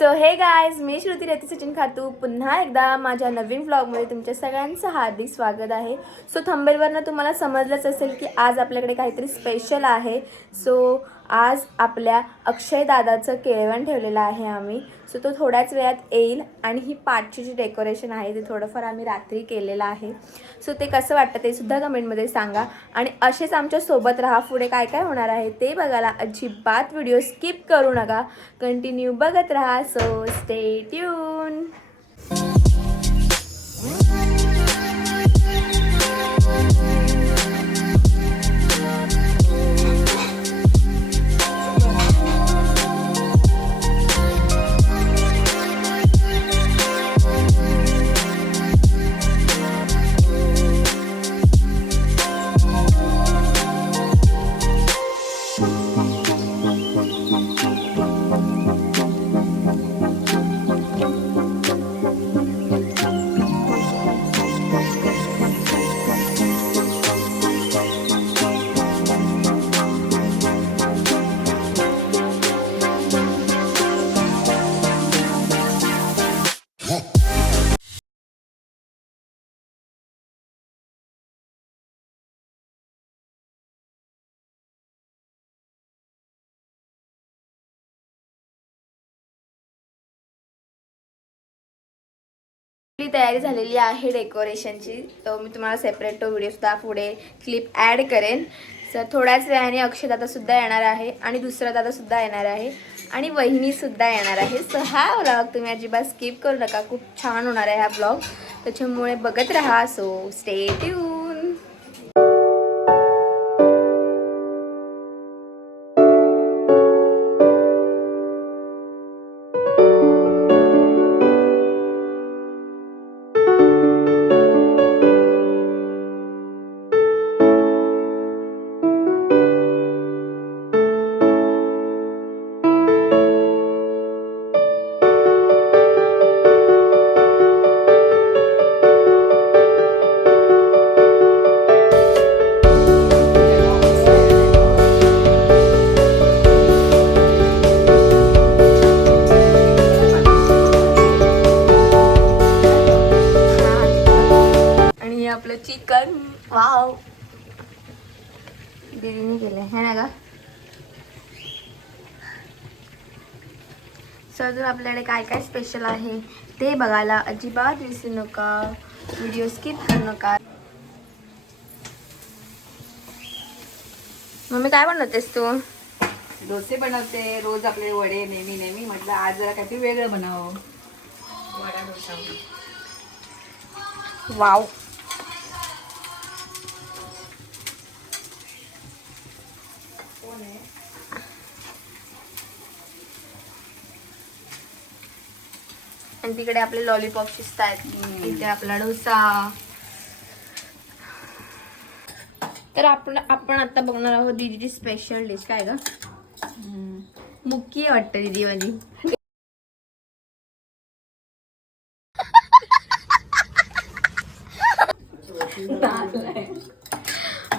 So हे guys, मी श्रुती रती सचिन खातू पुन्हा एकदा माझ्या नवीन व्लॉगमध्ये तुमच्या सगळ्यांचं हार्दिक स्वागत आहे. सो थंबनेलवरनं तुम्हाला समजलंच असेल की आज आपल्याकडे काहीतरी स्पेशल आहे. सो आज आपल्या अक्षय दादाचं केळवण ठेवलेलं आहे आम्ही. सो तो थोड्याच वेळात येईल आणि ही पाठची जी डेकोरेशन आहे ते थोडंफार आम्ही रात्री केलेलं आहे. सो ते कसं वाटतं ते सुद्धा कमेंटमध्ये सांगा आणि असेच आमच्या सोबत राहा. पुढे काय काय होणार आहे ते बघायला अजिबात व्हिडिओ स्किप करू नका, कंटिन्यू बघत राहा. So stay tune. तयारी झालेली आहे डेकोरेशनची, तर मी तुम्हाला सेपरेट तो व्हिडिओसुद्धा पुढे क्लिप ॲड करेन. तर थोड्याच वेळाने अक्षय दादासुद्धा येणार आहे आणि दुसरा दादासुद्धा येणार आहे आणि वहिनीसुद्धा येणार आहे. सो हा व्लॉग तुम्ही अजिबात स्किप करू नका, खूप छान होणार आहे हा व्लॉग, त्याच्यामुळे बघत राहा. So stay tune. आपलं चिकन वाव दीदीने केलंय है ना ग. सो अजून आपल्याकडे काय काय स्पेशल आहे ते बघायला अजिबात विसरू नका, व्हिडिओ स्किप करू नका. मम्मी काय बनवतेस तू? डोसे बनवते रोज आपले वडे नेहमी म्हटलं आज जरा काहीतरी वेगळं बनावं. वडा डोसा. वाव. आणि तिकडे आपले लॉलीपॉप शिजत आहेत, इथे आपला डोसा. तर आपण आता बघणार आहोत दीदीची स्पेशल डिश. काय ग मुक्की वाटतं दीदी माझी.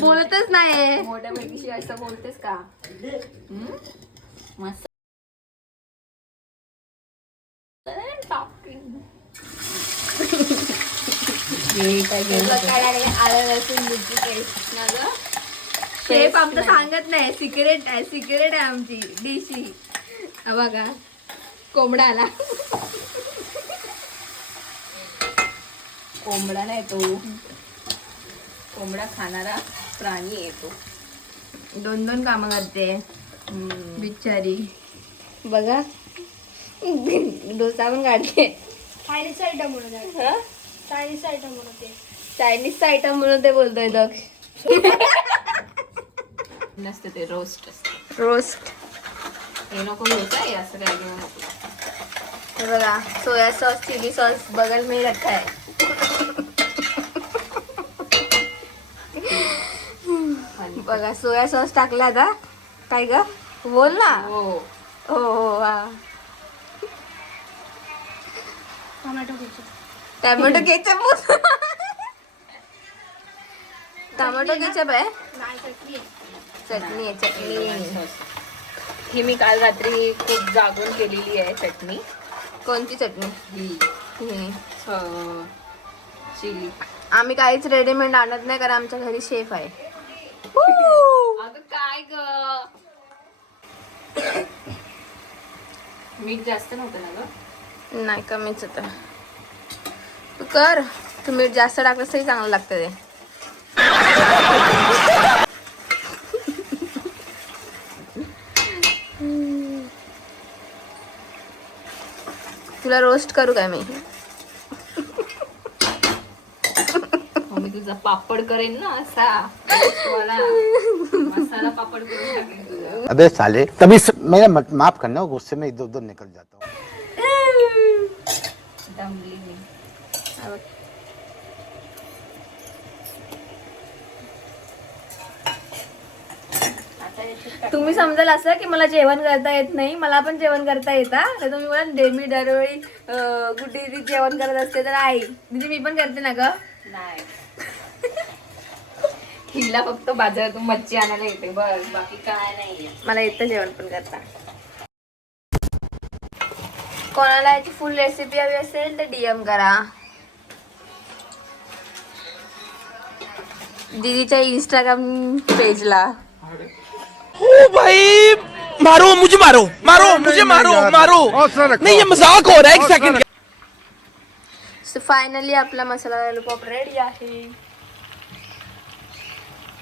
बोलतच नाही, मोठ्या बहिणीशी असं बोलतेस का? मस्त. शेफ आमचं सांगत नाही, सिक्रेट आहे आमची डिश ही. बघा कोंबडा आला. कोंबडा नाही तो, कोंबडा खाणारा प्राणी आहे तो. 2 कामं करते बिचारी. बघा डोसा पण काढते. चायनीज आयटम म्हणून ते बोलतोय दक्ष. नसते ते रोस्ट असते. रोस्ट. हे नको डोसा आहे असं काय घेऊ नको. हे बघा सोया सॉस चिली सॉस बगल में रखा है. बघा सोया सॉस टाकला आता. काय ग बोल ना. हो हो हो हा. Tomato ketchup. टोमॅटो केचप आहे. चटणी आहे चटणी. ही मी काल रात्री खूप जागून केलेली आहे चटणी. कोणती चटणी? ही चिली. आम्ही काहीच रेडीमेड आणत नाही कारण आमच्या घरी शेफ आहे. अगं काय ग, मीठ जास्त नव्हतं ना ग? नाही कमीच होतं. तू कर, तू मीठ जास्त टाकलं तरी चांगलं लागतं ते. तुला रोस्ट करू काय मी? मी तुझा पापड करेन ना असा वाला. मसाला पापड करून टाकेन तुझा. अबे साले तभी मेरा माफ करना, गुस्से में इधर उधर निकल जाता हूँ. दमली मी. तुम्ही समजाल असं की मला जेवण करता येत नाही, मला पण जेवण करता येतं तर तुम्ही मला मी दरवेळी गुड्डी दीदी जेवण करत असते तर आई दीदी मी पण करते ना ग. नाही, हिला फक्त बाजारातून मच्छी आणायला येते बस, बाकी काय नाहीये. मला येतं जेवण पण करता. कोणाला याची फुल रेसिपी हवी असेल तर DM करा. दीदीच्या इंस्टाग्राम पेजला. ओ भाई मारो मुझे, मारो मारो मुझे, मारो मारो. नहीं ये मजाक हो रहा है, एक सेकंड. सो फायनली आपला मसाला लॉलीपॉप रेडी आहे.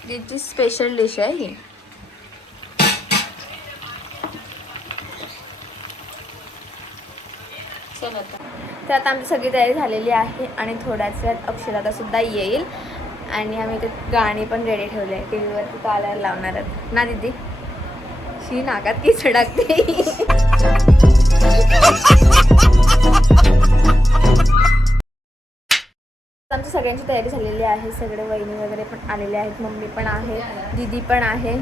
दीदीची स्पेशल डिश आहे ही. चल आता. तर आता आमची सगळी तयारी झालेली आहे आणि थोड्याच वेळात अक्षराता सुद्धा येईल आणि आम्ही ते गाणी पण रेडी ठेवले आहे. टीव्हीवरती कालायला लावणार आहेत ना दीदी. शी नाकात की सडकते. आमची सगळ्यांची तयारी झालेली आहे. सगळे वहिनी वगैरे पण आलेले आहेत, मम्मी पण आहे, दीदी पण आहे.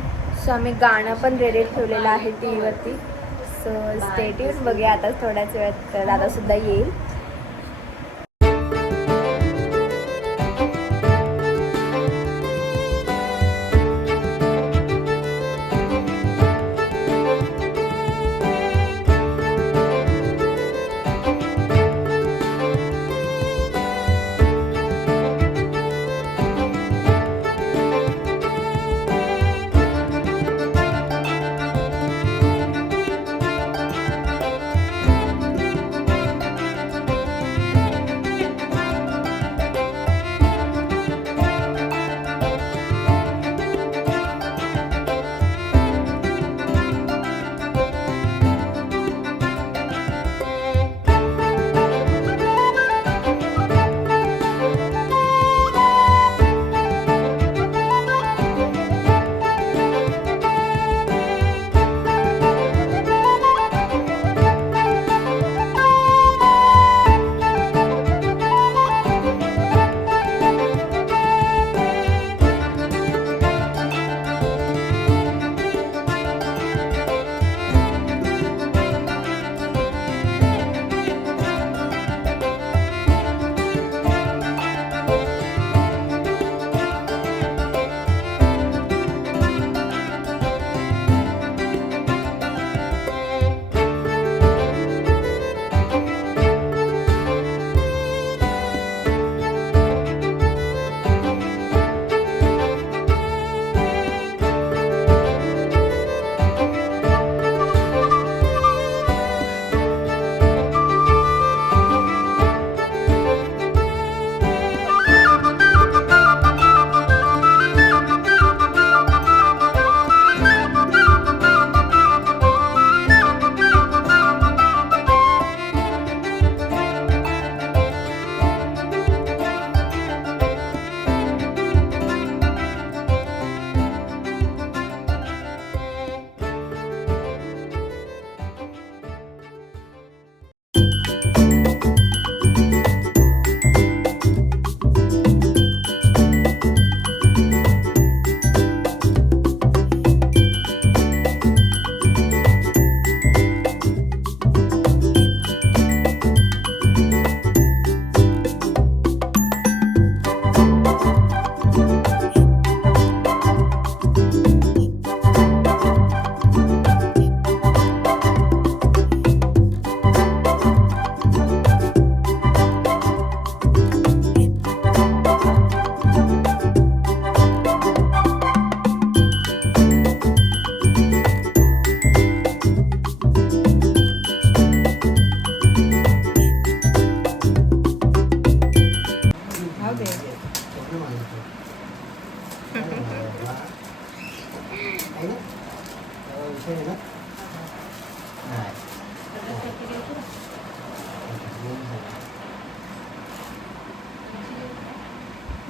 सो आम्ही गाणं पण रेडी ठेवलेलं आहे टीव्हीवरती. So stay tune. बघूया आता थोड्याच वेळात दादासुद्धा येईल.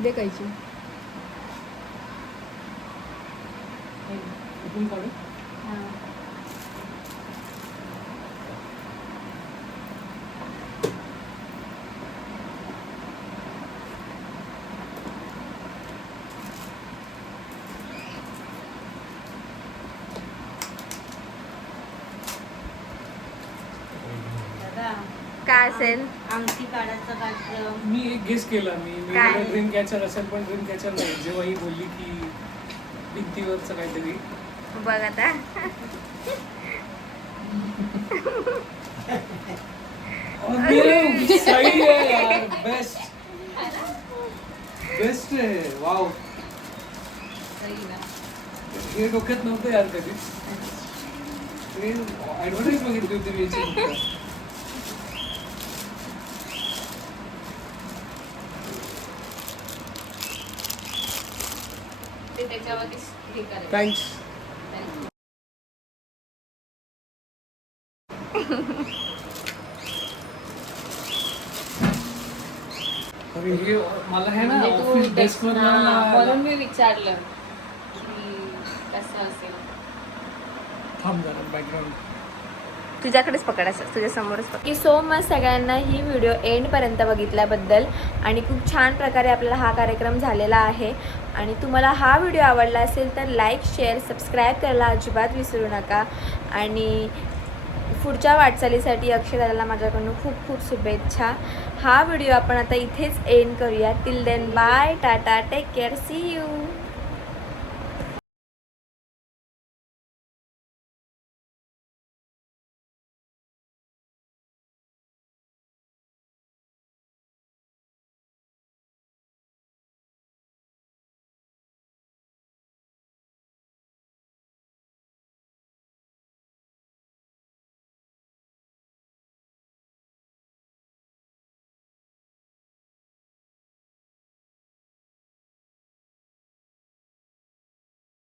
दे कायची काय असेल? अंगठी काढायचा कार्यक्रम. मी एक गेस केला मी काय? ड्रीम कॅचर असेल पण ड्रीम कॅचर नाही जेव्हा ही बोलली की भिंतीवरचं काहीतरी बघ आता. अरे, सही है यार बेस्ट बेस्ट आहे वाव हे डोक्यात नव्हतं यार कधीच ऍडव्हर्टाईज बघितली होती मी याची. ते त्याच्यावरती हे करायचं. थँक्स अरे हे मला आहे ना म्हणजे तू ऑफिस डेस्कवर म्हणून मी विचारलं की कसं असेल. थांब जरा बॅकग्राऊंड तुझ्याकडेच पकडायचं, तुझ्या समोरच पकड. की सो मच सगळ्यांना ही व्हिडिओ एंडपर्यंत बघितल्याबद्दल. आणि खूप छान प्रकारे आपल्याला हा कार्यक्रम झालेला आहे. आणि तुम्हाला हा व्हिडिओ आवडला असेल तर लाईक शेअर सबस्क्राईब करायला अजिबात विसरू नका. आणि पुढच्या वाटचालीसाठी अक्षयदादाला माझ्याकडून खूप खूप शुभेच्छा. हा व्हिडिओ आपण आता इथेच एंड करूया. Till then bye tata take care see you.